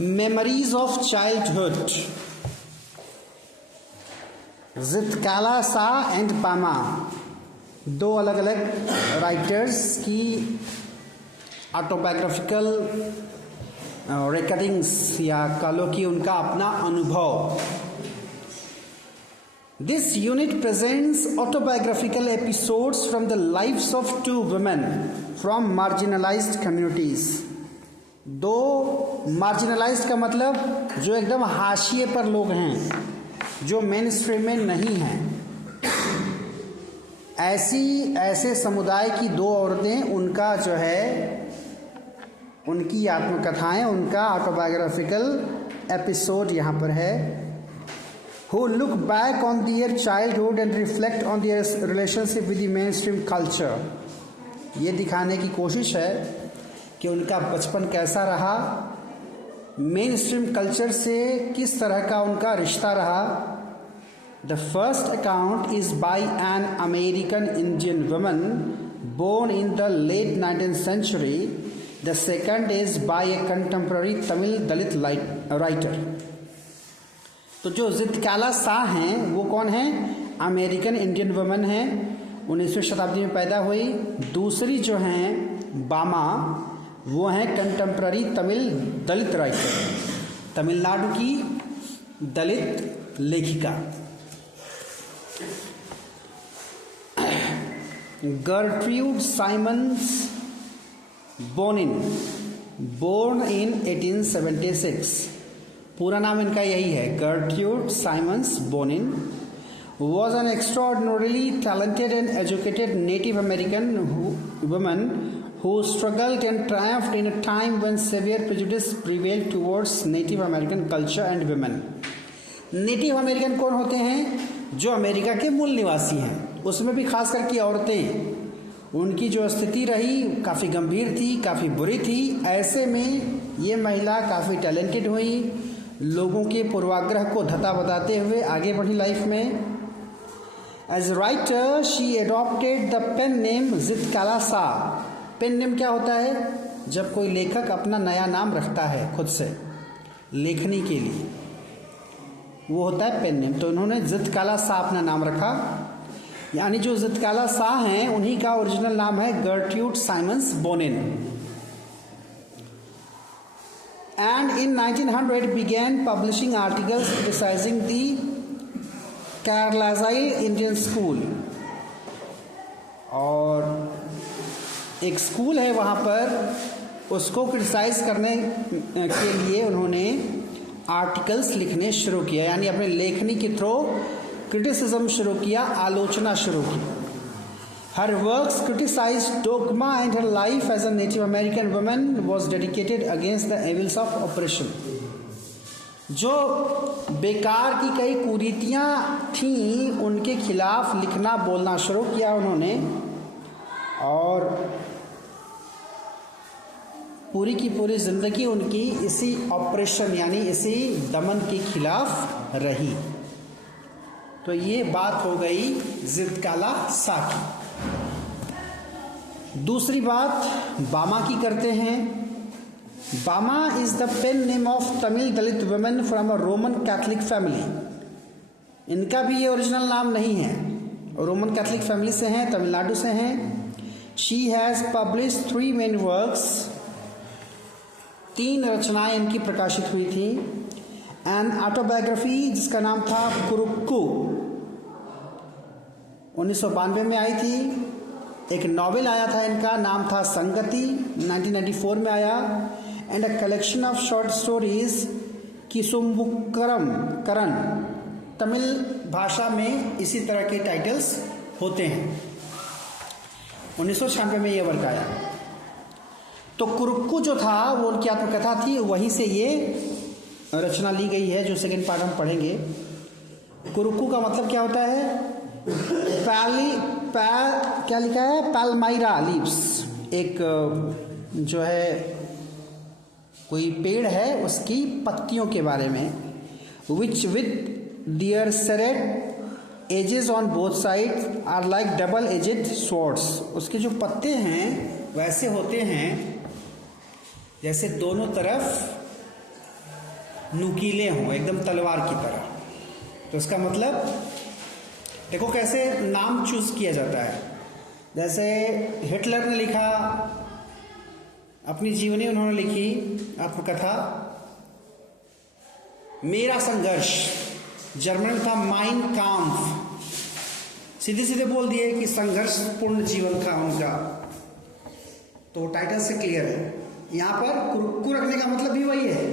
Memories of childhood, ज़ित्काला सा and बामा, दो अलग अलग राइटर्स की ऑटोबायोग्राफिकल रिकॉर्डिंग्स या कहो कि उनका अपना अनुभव। This unit presents autobiographical episodes from the lives of two women from marginalised communities. दो मार्जिनलाइज्ड का मतलब जो एकदम हाशिए पर लोग हैं, जो मेन स्ट्रीम में नहीं हैं, ऐसे समुदाय की दो औरतें, उनका जो है उनकी आत्मकथाएं, उनका ऑटोबायोग्राफिकल एपिसोड यहाँ पर है। Who look back on their childhood and reflect on their relationship with the mainstream culture। ये दिखाने की कोशिश है कि उनका बचपन कैसा रहा, मेन स्ट्रीम कल्चर से किस तरह का उनका रिश्ता रहा। The first account is by an American Indian woman born in the late 19th century. The second is by a contemporary Tamil Dalit writer। तो जो ज़ित्काला सा हैं वो कौन है? अमेरिकन इंडियन वुमन है, 19वीं शताब्दी में पैदा हुई। दूसरी जो हैं बामा, वो हैं कंटेम्प्ररी तमिल दलित राइटर, तमिलनाडु की दलित लेखिका। Gertrude Simmons Bonnin, born in 1876, पूरा नाम इनका यही है, Gertrude Simmons Bonnin, was an extraordinarily talented and educated Native American woman who struggled and triumphed in a time when severe prejudice prevailed towards Native American culture and women। Native American कौन होते हैं? जो America के मूल निवासी हैं, उसमें भी खास करके औरतें, उनकी जो स्थिति रही काफ़ी गंभीर थी, काफ़ी बुरी थी। ऐसे में ये महिला काफ़ी टैलेंटेड हुई, लोगों के पूर्वाग्रह को धता बताते हुए आगे बढ़ी लाइफ में। As writer she adopted the pen name Zitkala Sa. Pen name क्या होता है? जब कोई लेखक अपना नया नाम रखता है खुद से लेखनी के लिए, वो होता है पेन नेम। तो उन्होंने ज़ित्काला सा अपना नाम रखा, यानी जो ज़ित्काला सा हैं उन्हीं का ओरिजिनल नाम है Gertrude Simmons Bonnin. And in 1900 began publishing articles criticizing the Carlisle Indian School। और एक स्कूल है वहाँ पर, उसको क्रिटिसाइज करने के लिए उन्होंने आर्टिकल्स लिखने शुरू किया, यानी अपने लेखनी के थ्रू क्रिटिसिज्म शुरू किया, आलोचना शुरू की। Her works criticized dogma and her life as a Native American woman was dedicated against the evils of oppression। जो बेकार की कई कुरीतियाँ थीं उनके खिलाफ लिखना बोलना शुरू किया उन्होंने, और पूरी की पूरी ज़िंदगी उनकी इसी ऑपरेशन यानी इसी दमन के खिलाफ रही। तो ये बात हो गई ज़ित्काला सा की। दूसरी बात बामा की करते हैं। Bama is the pen name of Tamil Dalit women from a Roman Catholic family. इनका भी ये ओरिजिनल नाम नहीं है, रोमन कैथलिक फैमिली से हैं, तमिलनाडु से हैं। She has published 3 main works, 3 रचनाएं इनकी प्रकाशित हुई थी। एन ऑटोबायोग्राफी जिसका नाम था कुरुक्कू, 1992 में आई थी। एक नॉवेल आया था इनका, नाम था संगति, 1994 में आया। And a collection of short stories Kusumbukkaran, Tamil भाषा में इसी तरह के टाइटल्स होते हैं। 1996 में ये वर्क आया। तो कुरुक्कू जो था वो उनकी आत्मकथा थी, वहीं से ये रचना ली गई है जो सेकेंड पार्ट हम पढ़ेंगे। कुरुक्कू का मतलब क्या होता है? क्या लिखा है? पैल्माइरा लीव्स, एक जो है कोई पेड़ है उसकी पत्तियों के बारे में। Which with their serrated edges on both side are like double edged swords. उसके जो पत्ते हैं वैसे होते हैं जैसे दोनों तरफ नुकीले हों, एकदम तलवार की तरह। तो इसका मतलब देखो कैसे नाम चूज किया जाता है। जैसे हिटलर ने लिखा अपनी जीवनी, उन्होंने लिखी आत्मकथा मेरा संघर्ष, जर्मन में था माइन काम्फ। सीधे सीधे बोल दिए कि संघर्षपूर्ण जीवन था उनका, तो टाइटल से क्लियर है। यहां पर कुरक्कू रखने का मतलब भी वही है।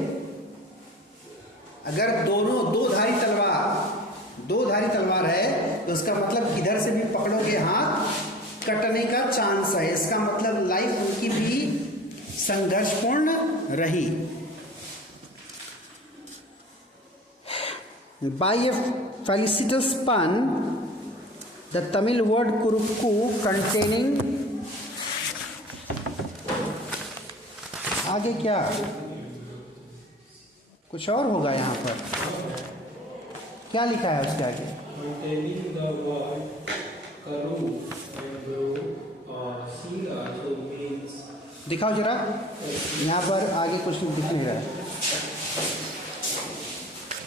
अगर दोनों दो धारी तलवार है तो इसका मतलब किधर से भी पकड़ोगे हाथ कटने का चांस है। इसका मतलब लाइफ उनकी भी संघर्षपूर्ण रही। By a felicitous pun, the Tamil word kurukku containing, आगे क्या कुछ और होगा यहाँ पर, क्या लिखा है उसके आगे? दिखाओ जरा, यहाँ पर आगे कुछ दिख नहीं रहा है।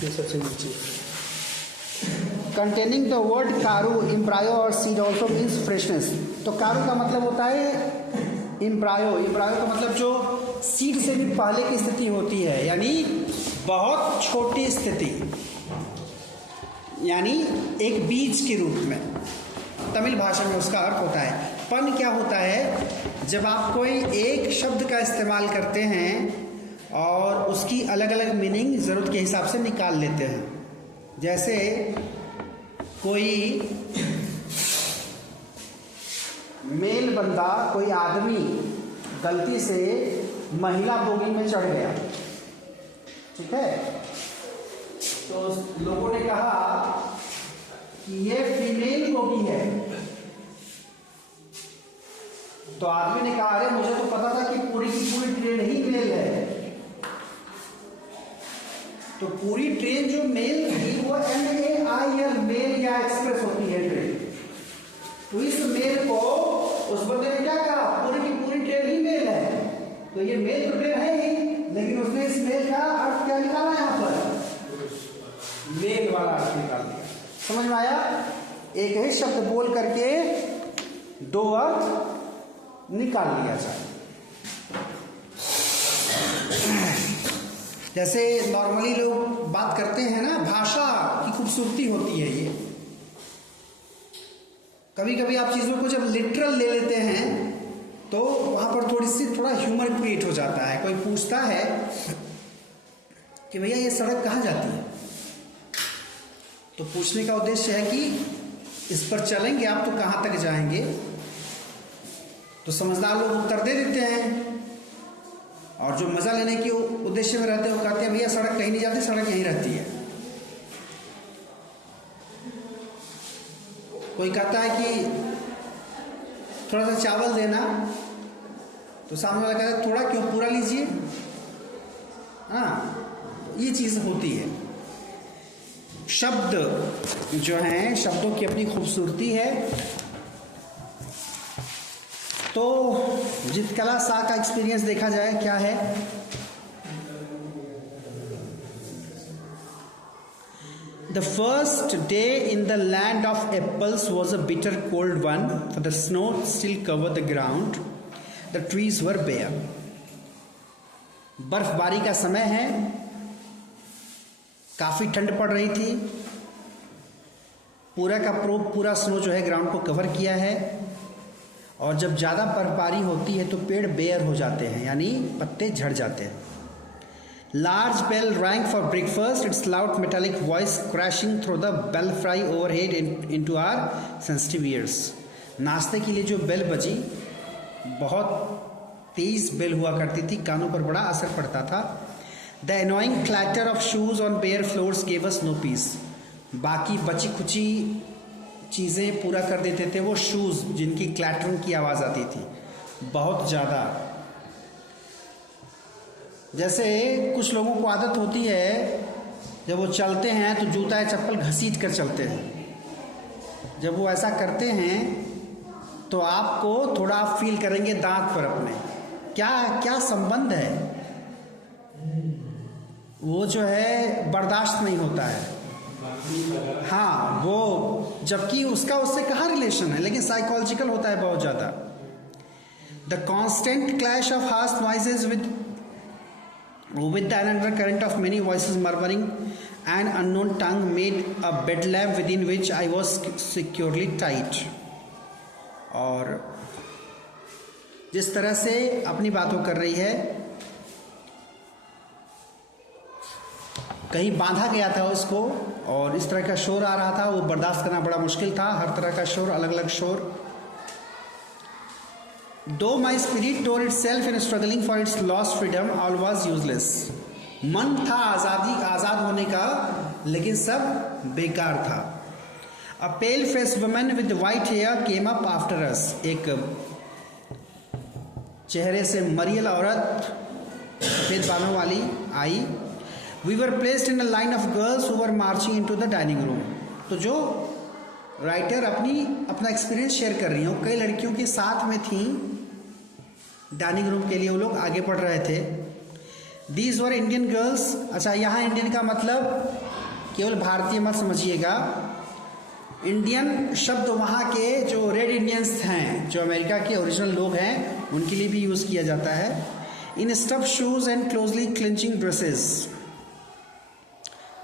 सबसे नीचे containing the word Karu embryo और सीड ऑल्सो मीन्स फ्रेशनेस। तो कारू का मतलब होता है इम्ब्रायो। इम्ब्रायो का मतलब जो सीड से भी पहले की स्थिति होती है, यानी बहुत छोटी स्थिति, यानी एक बीज के रूप में। तमिल भाषा में उसका अर्थ होता है। पन क्या होता है? जब आप कोई एक शब्द का इस्तेमाल करते हैं और उसकी अलग अलग मीनिंग ज़रूरत के हिसाब से निकाल लेते हैं। जैसे कोई मेल बंदा, कोई आदमी गलती से महिला बोगी में चढ़ गया, ठीक है, तो लोगों ने कहा कि ये फीमेल बोगी है। तो आदमी ने कहा अरे मुझे तो पता था कि पूरी की पूरी ट्रेन ही मेल है। तो पूरी ट्रेन जो मेल थी वो MAIL मेल या एक्सप्रेस होती है ट्रेन। तो इस मेल को उस बंदे ने क्या कहा, पूरी की पूरी ट्रेन ही मेल है। तो ये मेल तो ट्रेन है ही, लेकिन उसने इस मेल का अर्थ क्या निकाला यहाँ पर? मेल वाला अर्थ निकाल दिया। समझ में आया? एक ही शब्द बोल करके दो अर्थ निकाल लिया जाए। जैसे नॉर्मली लोग बात करते हैं ना, भाषा की खूबसूरती होती है ये। कभी कभी आप चीज़ों को जब लिटरल ले लेते हैं तो वहाँ पर थोड़ा ह्यूमर क्रिएट हो जाता है। कोई पूछता है कि भैया ये सड़क कहाँ जाती है, तो पूछने का उद्देश्य है कि इस पर चलेंगे आप तो कहाँ तक जाएंगे। तो समझदार लोग उत्तर दे देते हैं, और जो मज़ा लेने के उद्देश्य में रहते हैं वो कहते हैं भैया सड़क कहीं नहीं जाती, सड़क यहीं रहती है। कोई कहता है कि थोड़ा सा चावल देना, तो सामने वाला कहता है थोड़ा क्यों, पूरा लीजिए। हाँ, ये चीज़ होती है। शब्द जो हैं, शब्दों की अपनी खूबसूरती है। तो जितकला शाह का एक्सपीरियंस देखा जाए क्या है? The first day in the land of apples was a bitter cold one, for the snow still covered the ground. The trees were bare. बर्फबारी का समय है, काफ़ी ठंड पड़ रही थी, पूरा स्नो जो है ग्राउंड को कवर किया है। और जब ज़्यादा बर्फबारी होती है तो पेड़ बेयर हो जाते हैं, यानी पत्ते झड़ जाते हैं। Large bell rang for breakfast, its loud metallic voice crashing through the belfry overhead into our sensitive ears. नाश्ते के लिए जो बेल बजी, बहुत तेज बेल हुआ करती थी, कानों पर बड़ा असर पड़ता था। The annoying clatter of shoes on bare floors gave us no peace. बाकी बची खुची चीज़ें पूरा कर देते थे वो शूज़, जिनकी क्लैटरिंग की आवाज़ आती थी बहुत ज़्यादा। जैसे कुछ लोगों को आदत होती है जब वो चलते हैं तो जूता या चप्पल घसीट कर चलते हैं। जब वो ऐसा करते हैं तो आपको थोड़ा आप फील करेंगे दांत पर अपने, क्या क्या संबंध है। वो जो है बर्दाश्त नहीं होता है। हाँ, वो जबकि उसका उससे कहाँ रिलेशन है, लेकिन साइकोलॉजिकल होता है बहुत ज़्यादा। The constant clash of harsh noises with the undercurrent of many voices murmuring and unknown tongue made a bedlam within which I was securely tied। और जिस तरह से अपनी बातों कर रही है, कहीं बांधा गया था उसको, और इस तरह का शोर आ रहा था, वो बर्दाश्त करना बड़ा मुश्किल था, हर तरह का शोर, अलग अलग शोर। Though my spirit tore itself in struggling for its lost freedom, all was useless। मन था आज़ाद होने का, लेकिन सब बेकार था। A pale faced woman with white hair came up after us। एक चेहरे से मरियल औरत सफ़ेद बालों वाली आई। We were placed in a line of girls who were marching into the dining room। तो जो राइटर अपना एक्सपीरियंस शेयर कर रही हैं, कई लड़कियों के साथ में थी, डाइनिंग रूम के लिए वो लोग आगे बढ़ रहे थे। These were Indian girls. अच्छा, यहाँ इंडियन का मतलब केवल भारतीय मत समझिएगा। इंडियन शब्द वहाँ के जो रेड इंडियंस हैं, जो अमेरिका के ओरिजिनल लोग हैं, उनके लिए भी यूज़ किया जाता है। In stuff shoes and closely clinching dresses.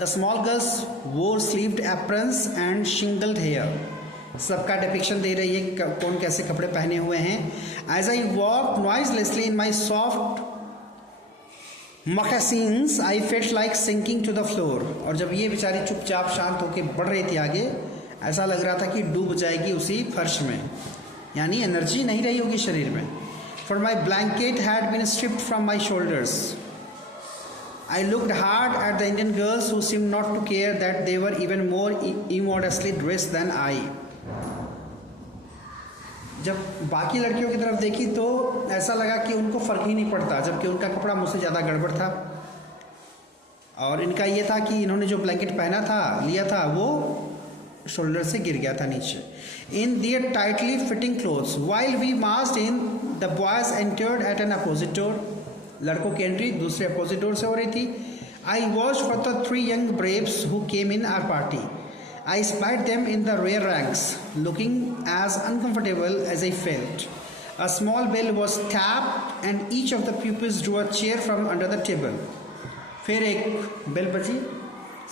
The small girls wore sleeved aprons and shingled hair. सबका डिपिक्शन दे रही है कौन कैसे कपड़े पहने हुए हैं। As I walk noiselessly in my soft moccasins I felt like sinking to the floor. और जब ये बेचारी चुपचाप शांत होकर बढ़ रही थी आगे, ऐसा लग रहा था कि डूब जाएगी उसी फर्श में, यानी एनर्जी नहीं रही होगी शरीर में। For my blanket had been stripped from my shoulders. I looked hard at the Indian girls who seemed not to care that they were even more immodestly dressed than I। जब बाकी लड़कियों की तरफ देखी तो ऐसा लगा कि उनको फ़र्क ही नहीं पड़ता, जबकि उनका कपड़ा मुझसे ज़्यादा गड़बड़ था। और इनका ये था कि इन्होंने जो ब्लैंकेट पहना था, लिया था, वो शोल्डर से गिर गया था नीचे। In their tightly fitting clothes while we marched in, the boys entered at an opposite door. लड़कों की एंट्री दूसरे अपोजिट डोर से हो रही थी। I watch for the 3 young braves who came in our party. I spied them in the rare ranks looking as uncomfortable as I felt. A small bell was tapped and each of the peoples drew a chair from under the table. फिर एक bell बजी,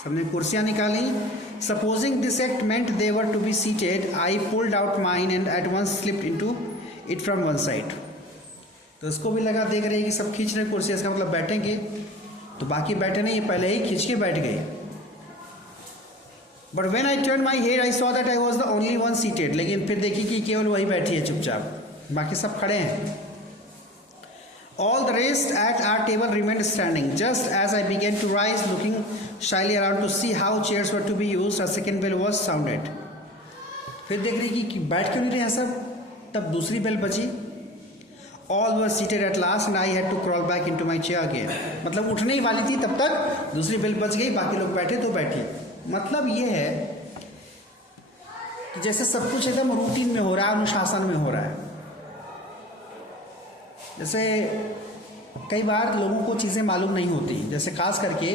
सबने कुर्सियाँ निकाली। Supposing this act meant they were to be seated, I pulled out mine and at once slipped into it from one side. तो उसको भी लगा, देख रहे हैं कि सब खींच रहे कुर्सी, इसका मतलब बैठेंगे, तो बाकी बैठे नहीं, पहले ही खींच के बैठ गए। But when I turn my head I saw that I was the only one seated. लेकिन फिर देखी कि केवल वही बैठी है चुपचाप, बाकी सब खड़े हैं। All the rest at our table remained standing. Just as I began to rise looking shyly around to see how chairs were to be used, a second bell was sounded. फिर देख रही कि बैठ क्यों नहीं रहे हैं सब, तब दूसरी बेल बजी। All were seated at last and I had to crawl back into my chair again। मतलब उठने ही वाली थी तब तक दूसरी बेल बज गई, बाकी लोग बैठे तो बैठे। मतलब ये है कि जैसे सब कुछ एकदम रूटीन में हो रहा है, अनुशासन में हो रहा है। जैसे कई बार लोगों को चीज़ें मालूम नहीं होती, जैसे खास करके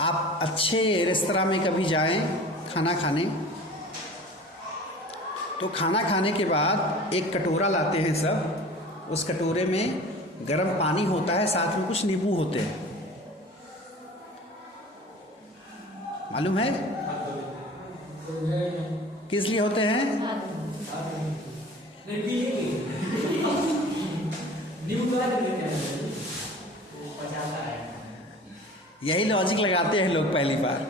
आप अच्छे रेस्तरां में कभी जाएं खाना खाने, तो खाना खाने के बाद एक कटोरा लाते हैं सब, उस कटोरे में गर्म पानी होता है, साथ में कुछ नींबू होते हैं, मालूम है किस लिए होते हैं? यही लॉजिक लगाते हैं लोग पहली बार,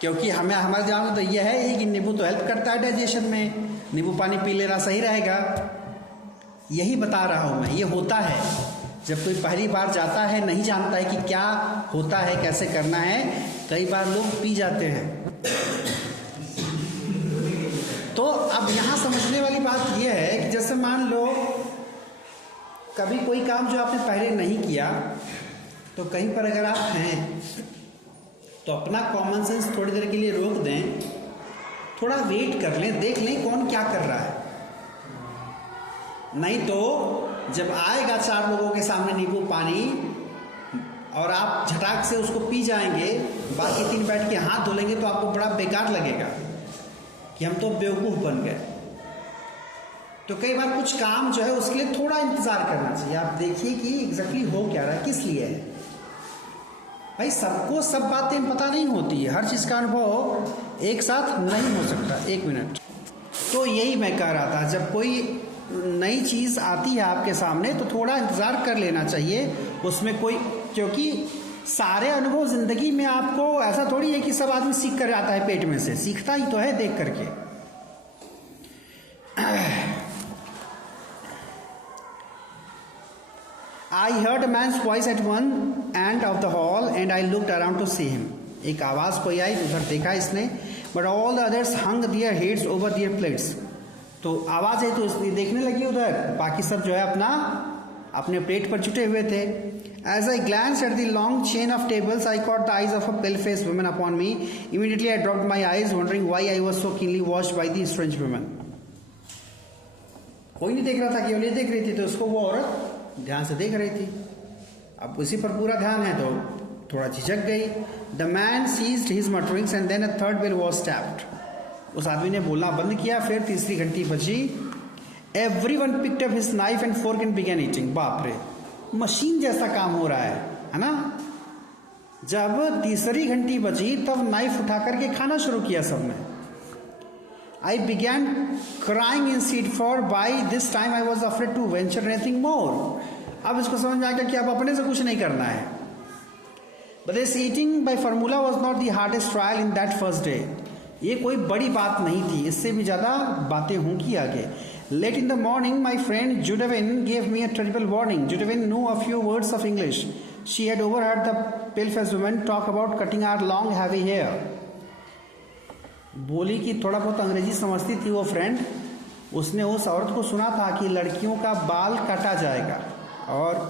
क्योंकि हमारे दिमाग में तो यह है कि नींबू तो हेल्प करता है डाइजेशन में, नींबू पानी पी लेना सही रहेगा। यही बता रहा हूँ मैं, ये होता है जब कोई पहली बार जाता है, नहीं जानता है कि क्या होता है, कैसे करना है, कई बार लोग पी जाते हैं। तो अब यहाँ समझने वाली बात यह है कि जैसे मान लो कभी कोई काम जो आपने पहले नहीं किया, तो कहीं पर अगर आप हैं तो अपना कॉमन सेंस थोड़ी देर के लिए रोक दें, थोड़ा वेट कर लें, देख लें कौन क्या कर रहा है। नहीं तो जब आएगा 4 लोगों के सामने नींबू पानी, और आप झटाक से उसको पी जाएंगे, बाकी 3 बैठ के हाथ धुलेंगे तो आपको बड़ा बेकार लगेगा कि हम तो बेवकूफ़ बन गए। तो कई बार कुछ काम जो है उसके लिए थोड़ा इंतज़ार करना चाहिए। आप देखिए कि एग्जैक्टली हो क्या रहा है, किस लिए है। भाई सबको सब बातें पता नहीं होती है, हर चीज़ का अनुभव एक साथ नहीं हो सकता। 1 मिनट। तो यही मैं कह रहा था, जब कोई नई चीज़ आती है आपके सामने तो थोड़ा इंतज़ार कर लेना चाहिए उसमें कोई, क्योंकि सारे अनुभव ज़िंदगी में आपको ऐसा थोड़ी है कि सब आदमी सीख कर आता है पेट में से, सीखता ही तो है देख करके। I heard a man's voice at one end of the hall and I looked around to see him. एक आवाज़ कोई आई, उधर देखा इसने, but all the others hung their heads over their plates. तो आवाज़ है तो इसने देखने लगी उधर, बाकी सब जो है अपने प्लेट पर जुटे हुए थे। As I glanced at the long chain of tables, I caught the eyes of a pale-faced woman upon me. Immediately I dropped my eyes, wondering why I was so keenly watched by the strange woman. कोई नहीं देख रहा था, केवल ये देख रही थी, तो उसको वो औरत ध्यान से देख रही थी। अब उसी पर पूरा ध्यान है तो थोड़ा झिझक गई। The man ceased his mutterings and then a third bell was tapped. उस आदमी ने बोलना बंद किया, फिर तीसरी घंटी बजी। Everyone picked up his knife and fork and begin eating. बाप रे, मशीन जैसा काम हो रहा है ना। जब तीसरी घंटी बजी तब नाइफ उठा करके खाना शुरू किया सबने। I began crying instead, for by this time I was afraid to venture anything more. अब इसको समझ में आ गया कि अब अपने से कुछ नहीं करना है। But this eating by formula was not the hardest trial in that first day. ये कोई बड़ी बात नहीं थी, इससे भी ज़्यादा बातें होंगी आगे। Late in the morning, my friend Judavin gave me a terrible warning. Judavin knew a few words of English. She had overheard the pale-faced woman talk about cutting our long heavy hair. बोली कि थोड़ा बहुत अंग्रेजी समझती थी वो friend. उसने उस औरत को सुना था कि लड़कियों का बाल काटा जाएगा, और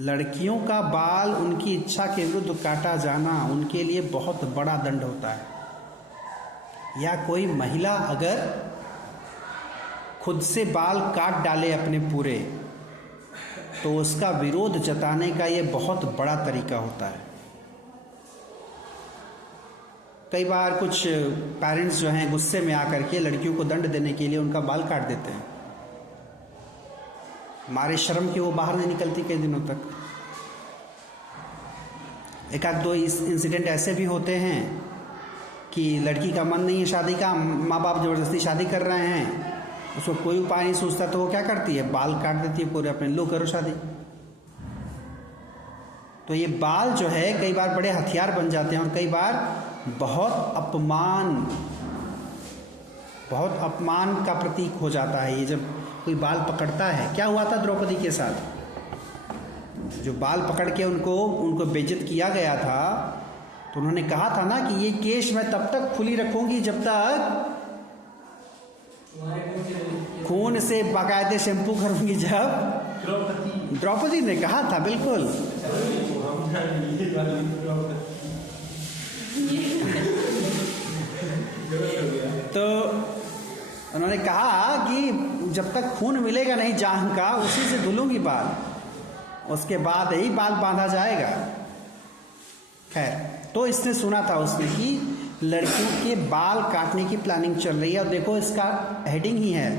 लड़कियों का बाल उनकी इच्छा के विरुद्ध काटा जाना उनके लिए बहुत बड़ा दंड होता है। या कोई महिला अगर खुद से बाल काट डाले अपने पूरे, तो उसका विरोध जताने का ये बहुत बड़ा तरीका होता है। कई बार कुछ पेरेंट्स जो हैं गुस्से में आकर के लड़कियों को दंड देने के लिए उनका बाल काट देते हैं। हमारे शर्म की वो बाहर नहीं निकलती कई दिनों तक। एक आध 2 इंसिडेंट ऐसे भी होते हैं कि लड़की का मन नहीं है शादी का, माँ बाप ज़बरदस्ती शादी कर रहे हैं, उसको कोई उपाय नहीं सोचता तो वो क्या करती है, बाल काट देती है पूरे अपने, लो करो शादी। तो ये बाल जो है कई बार बड़े हथियार बन जाते हैं, और कई बार बहुत अपमान का प्रतीक हो जाता है ये जब कोई बाल पकड़ता है। क्या हुआ था द्रौपदी के साथ, जो बाल पकड़ के उनको बेइज्जत किया गया था, तो उन्होंने कहा था ना कि ये केश मैं तब तक खुली रखूंगी जब तक खून से बाकायदे शैम्पू करूंगी। जब द्रौपदी ने कहा था, बिल्कुल। तो उन्होंने कहा कि जब तक खून मिलेगा नहीं जान का, उसी से धुलूंगी बाल, उसके बाद ही बाल बांधा जाएगा। खैर, तो इसने सुना था उसने कि लड़कियों के बाल काटने की प्लानिंग चल रही है, और देखो इसका हेडिंग ही है,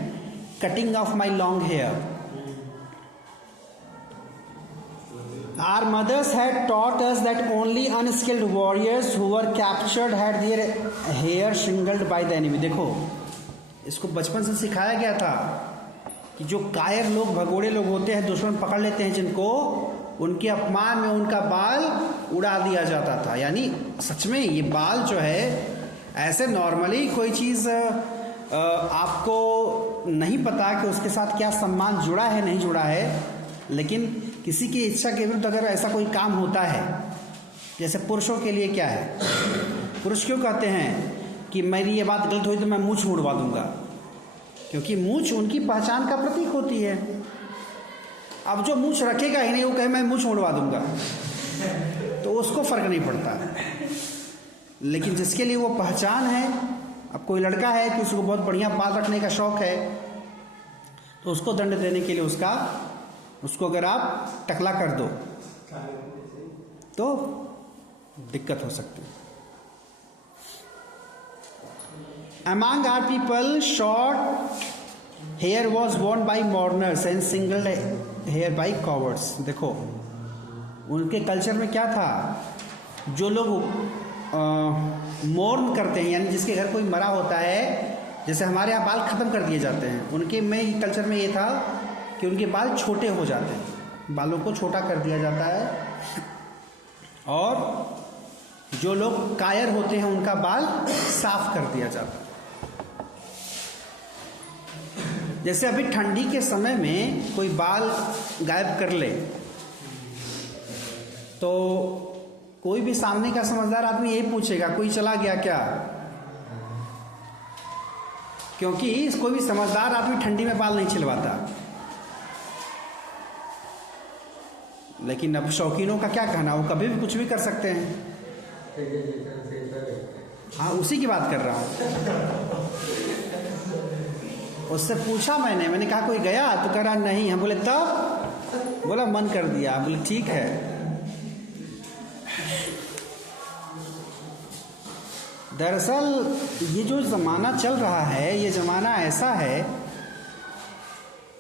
cutting of my long hair. Our mothers had taught us that only unskilled warriors who were captured had their hair shingled by the enemy. देखो, इसको बचपन से सिखाया गया था कि जो कायर लोग, भगोड़े लोग होते हैं, दुश्मन पकड़ लेते हैं जिनको, उनके अपमान में उनका बाल उड़ा दिया जाता था। यानी सच में ये बाल जो है, ऐसे नॉर्मली कोई चीज़ आपको नहीं पता कि उसके साथ क्या सम्मान जुड़ा है नहीं जुड़ा है, लेकिन किसी की इच्छा के विरुद्ध अगर ऐसा कोई काम होता है, जैसे पुरुषों के लिए क्या है, पुरुष क्यों कहते हैं कि मेरी ये बात गलत हुई तो मैं मूंछ मुड़वा दूंगा, क्योंकि मूंछ उनकी पहचान का प्रतीक होती है। अब जो मूंछ रखेगा ही नहीं, वो कहे मैं मूंछ मुड़वा दूंगा, तो उसको फर्क नहीं पड़ता। लेकिन जिसके लिए वो पहचान है, अब कोई लड़का है कि उसको बहुत बढ़िया बाल रखने का शौक है, तो उसको दंड देने के लिए उसका उसको अगर आप टकला कर दो तो दिक्कत हो सकती है। Among our people, short hair was worn by mourners and single hair by cowards. देखो उनके कल्चर में क्या था, जो लोग मोर्न करते हैं यानी जिसके घर कोई मरा होता है, जैसे हमारे यहाँ बाल ख़त्म कर दिए जाते हैं, उनके में कल्चर में ये था कि उनके बाल छोटे हो जाते हैं, बालों को छोटा कर दिया जाता है। और जो लोग कायर होते हैं उनका बाल साफ कर दिया जाता है। जैसे अभी ठंडी के समय में कोई बाल गायब कर ले तो कोई भी सामने का समझदार आदमी यही पूछेगा कोई चला गया क्या, क्योंकि कोई भी समझदार आदमी ठंडी में बाल नहीं छिलवाता। लेकिन अब शौकीनों का क्या कहना, वो कभी भी कुछ भी कर सकते हैं। हाँ, उसी की बात कर रहा हूँ। उससे पूछा मैंने कहा कोई गया, तो कह रहा नहीं। हम बोले तब, बोला मन कर दिया। बोले ठीक है। दरअसल ये जो ज़माना चल रहा है, ये ज़माना ऐसा है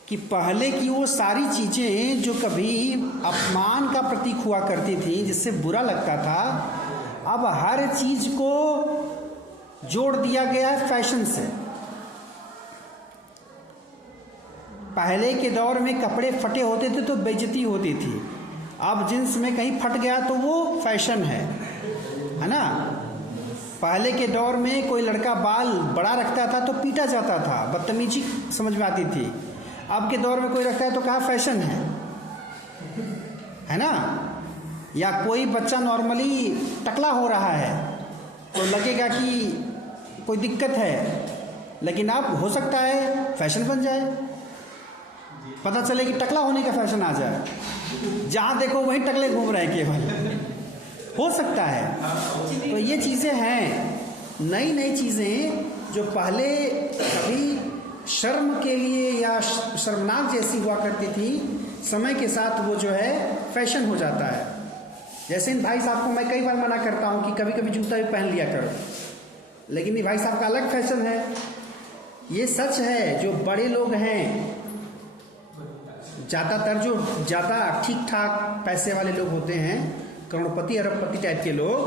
कि पहले की वो सारी चीज़ें जो कभी अपमान का प्रतीक हुआ करती थी, जिससे बुरा लगता था, अब हर चीज़ को जोड़ दिया गया है फैशन से। पहले के दौर में कपड़े फटे होते थे तो बेइज्जती होती थी, अब जींस में कहीं फट गया तो वो फैशन है ना। पहले के दौर में कोई लड़का बाल बड़ा रखता था तो पीटा जाता था, बदतमीजी समझ में आती थी। अब के दौर में कोई रखता है तो कहा फैशन है ना। या कोई बच्चा नॉर्मली टकला हो रहा है तो लगेगा कि कोई दिक्कत है, लेकिन अब हो सकता है फैशन बन जाए, पता चले कि टकला होने का फैशन आ जाए, जहाँ देखो वहीं टकले घूम रहे हैं केवल, हो सकता है। तो ये चीज़ें हैं, नई नई चीज़ें जो पहले कभी शर्म के लिए या शर्मनाक जैसी हुआ करती थी, समय के साथ वो जो है फैशन हो जाता है। जैसे इन भाई साहब को मैं कई बार मना करता हूँ कि कभी कभी जूता भी पहन लिया करो, लेकिन ये भाई साहब का अलग फैशन है। ये सच है, जो बड़े लोग हैं, ज़्यादातर जो ज़्यादा ठीक ठाक पैसे वाले लोग होते हैं, करोड़पति अरबपति टाइप के लोग,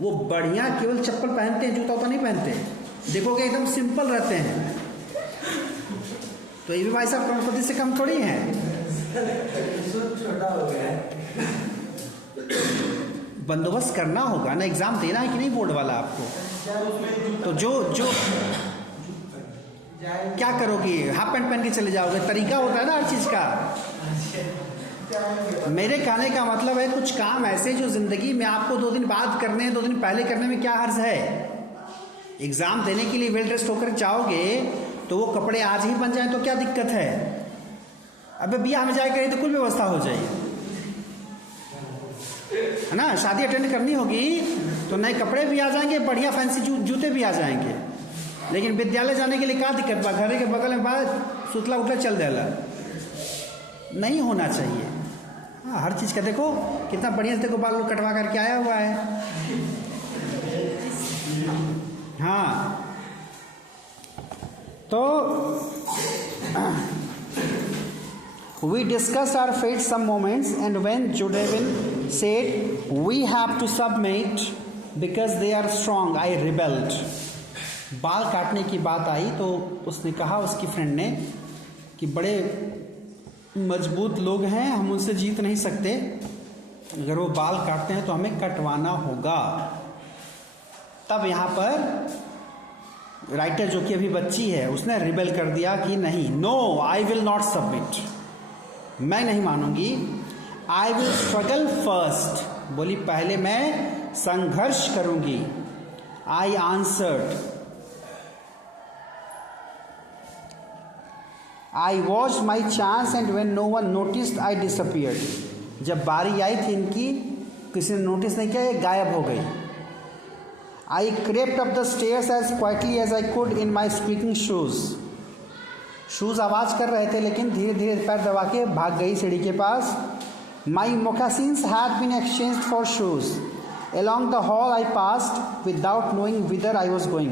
वो बढ़िया केवल चप्पल पहनते हैं, जूता उता नहीं पहनते। देखोगे एकदम सिंपल रहते हैं। तो ये भी भाई साहब करोड़पति से कम थोड़ी हैं। छोटा हो गया है। बंदोबस्त करना होगा ना, एग्जाम देना है कि नहीं बोर्ड वाला आपको। तो जो क्या करोगे, हाफ पैंट पहन के चले जाओगे, तरीका होता है ना हर चीज़ का। मेरे कहने का मतलब है कुछ काम ऐसे जो ज़िंदगी में आपको 2 दिन बाद करने हैं, 2 दिन पहले करने में क्या हर्ज है। एग्ज़ाम देने के लिए वेल ड्रेस्ड होकर जाओगे तो वो कपड़े आज ही बन जाएं तो क्या दिक्कत है। अबे ब्याह में जाए कहीं तो कुल व्यवस्था हो जाएगी, है ना। शादी अटेंड करनी होगी तो नए कपड़े भी आ जाएंगे, बढ़िया फैंसी जूते भी आ जाएंगे। लेकिन विद्यालय जाने के लिए क्या दिक्कत बा, घर के बगल में बाल सुतला उतला चल देला, नहीं होना चाहिए। हाँ, हर चीज़ का देखो कितना बढ़िया से देखो बाल कटवा करके आया हुआ है। हाँ, तो we discussed our fate some moments, and when Judevan said we have to submit because they are strong, I rebelled. बाल काटने की बात आई तो उसने कहा, उसकी फ्रेंड ने, कि बड़े मजबूत लोग हैं, हम उनसे जीत नहीं सकते, अगर वो बाल काटते हैं तो हमें कटवाना होगा। तब यहाँ पर राइटर जो कि अभी बच्ची है, उसने रिबेल कर दिया कि नहीं, no I will not submit, मैं नहीं मानूंगी। आई विल स्ट्रगल फर्स्ट, बोली पहले मैं संघर्ष करूंगी। I answered, I watch my chance and when no one noticed I disappeared. जब बारी आई थी इनकी, किसी ने नोटिस नहीं किया, ये गायब हो गई। I crept up the stairs as quietly as I could in my speaking shoes. Shoes आवाज़ कर रहे थे लेकिन धीरे धीरे पैर दबा के भाग गई सीढ़ी के पास। My moccasins had been exchanged for shoes. Along the hall I passed without knowing whither I was going.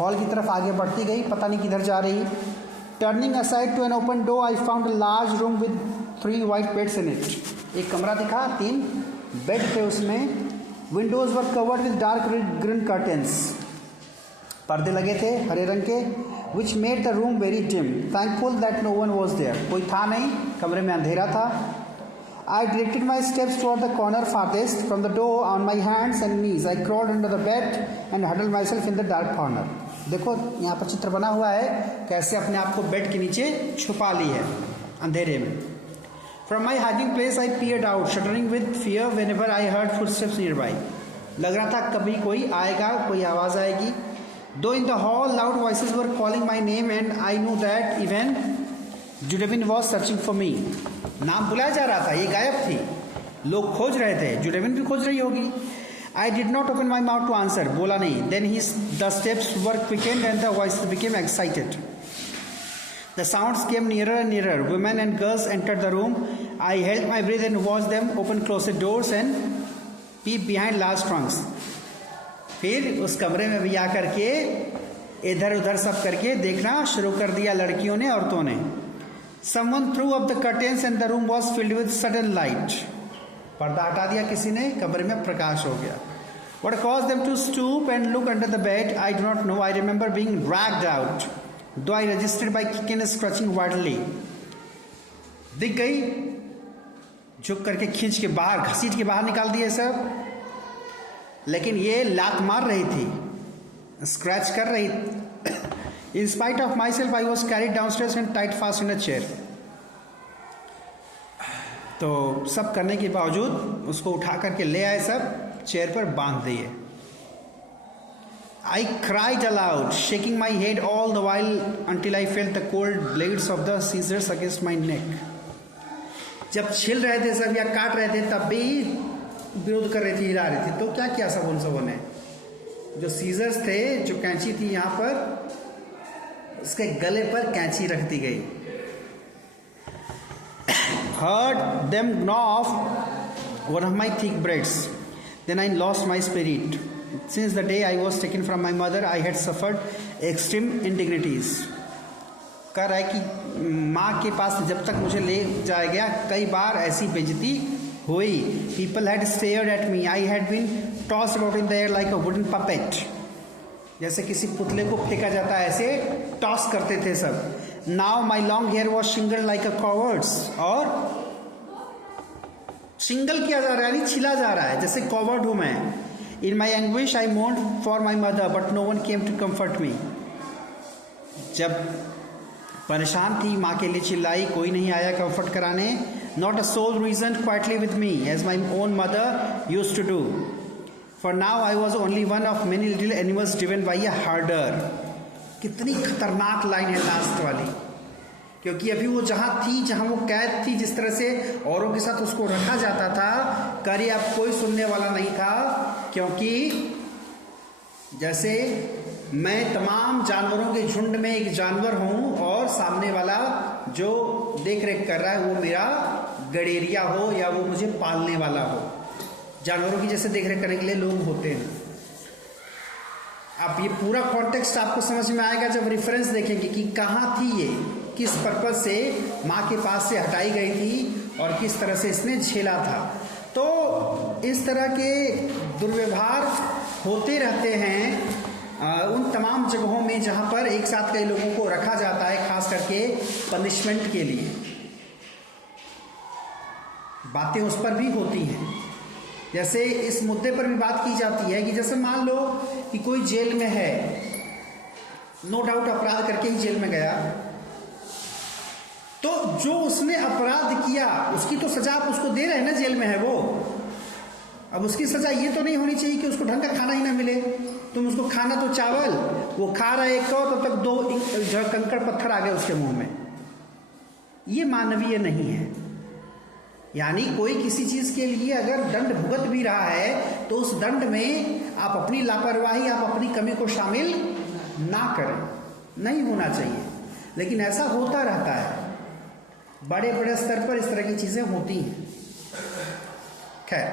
Hall की तरफ आगे बढ़ती गई, पता नहीं किधर जा रही। Turning aside to an open door, I found a large room with 3 white beds in it. एक कमरा दिखा, 3 बेड थे उसमें। Windows were covered with dark green curtains. पर्दे लगे थे हरे रंग के, which made the room very dim. Thankful that no one was there. कोई था नहीं, कमरे में अंधेरा था। I directed my steps toward the corner farthest from the door on my hands and knees. I crawled under the bed and huddled myself in the dark corner. देखो यहाँ पर चित्र बना हुआ है कैसे अपने आप को बेड के नीचे छुपा ली है अंधेरे में। From my hiding place I peered out, shuddering with fear whenever I heard footsteps nearby. लग रहा था कभी कोई आएगा, कोई आवाज़ आएगी। Though in the hall loud voices were calling my name and I knew that even Judevin was searching for me. नाम बुलाया जा रहा था, ये गायब थी, लोग खोज रहे थे, जुडेविन भी खोज रही होगी। I did not open my mouth to answer. बोला नहीं. Then the steps were quickened and the voices became excited. The sounds came nearer and nearer. Women and girls entered the room. I held my breath and watched them open closet doors and peep behind large trunks. फिर उस कमरे में भी आकर के इधर उधर सब करके देखना शुरू कर दिया लड़कियों ने, औरतों ने। Someone threw up the curtains and the room was filled with sudden light. पर्दा हटा दिया किसी ने, कमरे में प्रकाश हो गया। What caused them to stoop and look under the bed, I do not know. I remember being dragged out, though I resisted by kicking and scratching wildly. दिख गई, झुक करके खींच के बाहर, घसीट के बाहर निकाल दिए सब, लेकिन ये लात मार रही थी, स्क्रैच कर रही। In spite of myself, I was carried downstairs and tied fast in a chair. तो सब करने के बावजूद उसको उठा करके ले आए, सब चेयर पर बांध दिए। I cried aloud, shaking my head all the while until I felt the cold blades of the scissors against my neck. जब छिल रहे थे सब या काट रहे थे तब भी विरोध कर रही थी, हिला रही थी। तो क्या किया सब उन सबों ने, जो सीजर्स थे, जो कैंची थी, यहाँ पर उसके गले पर कैंची रख दी गई। Heard them gnaw off one of my thick braids. Then I lost my spirit. Since the day I was taken from my mother, I had suffered extreme indignities. कह रहा है कि माँ के पास जब तक मुझे ले जाया गया कई बार ऐसी बेइज्जती हुई। People had stared at me. I had been tossed about in the air like a wooden puppet. जैसे किसी पुतले को फेंका जाता है ऐसे टॉस करते थे सब। Now my long hair was shingled like a coward's, और शिंगल किया जा रहा है, यानी छिला जा रहा है, जैसे कॉवर्ड हूं मैं। In my anguish I mourned for my mother, but no one came to comfort me. जब परेशान थी, माँ के लिए चिल्लाई, कोई नहीं आया कंफर्ट कराने। Not a soul reasoned quietly with me, as my own mother used to do. For now I was only one of many little animals driven by a herder. कितनी खतरनाक लाइन है लास्ट वाली, क्योंकि अभी वो जहाँ थी, जहाँ वो कैद थी, जिस तरह से औरों के साथ उसको रखा जाता था, करी अब कोई सुनने वाला नहीं था। क्योंकि जैसे मैं तमाम जानवरों के झुंड में एक जानवर हूँ और सामने वाला जो देख रेख कर रहा है वो मेरा गडेरिया हो या वो मुझे पालने वाला हो। जानवरों की जैसे देख रेख करने के लिए लोग होते हैं। अब ये पूरा कॉन्टेक्स्ट आपको समझ में आएगा जब रेफरेंस देखेंगे कि कहाँ थी ये, किस पर्पज से माँ के पास से हटाई गई थी और किस तरह से इसने झेला था। तो इस तरह के दुर्व्यवहार होते रहते हैं उन तमाम जगहों में जहाँ पर एक साथ कई लोगों को रखा जाता है, खास करके पनिशमेंट के लिए। बातें उस पर भी होती हैं। जैसे इस मुद्दे पर भी बात की जाती है कि जैसे मान लो कि कोई जेल में है, नो डाउट अपराध करके ही जेल में गया, तो जो उसने अपराध किया उसकी तो सजा आप उसको दे रहे हैं ना, जेल में है वो। अब उसकी सजा ये तो नहीं होनी चाहिए कि उसको ढंग का खाना ही ना मिले। तुम उसको खाना तो चावल, वो खा रहा है एक तो तब तक 2 कंकड़ पत्थर आ गए उसके मुंह में। ये मानवीय नहीं है। यानी कोई किसी चीज के लिए अगर दंड भुगत भी रहा है तो उस दंड में आप अपनी लापरवाही, आप अपनी कमी को शामिल ना करें, नहीं होना चाहिए। लेकिन ऐसा होता रहता है, बड़े बड़े स्तर पर इस तरह की चीज़ें होती हैं। खैर,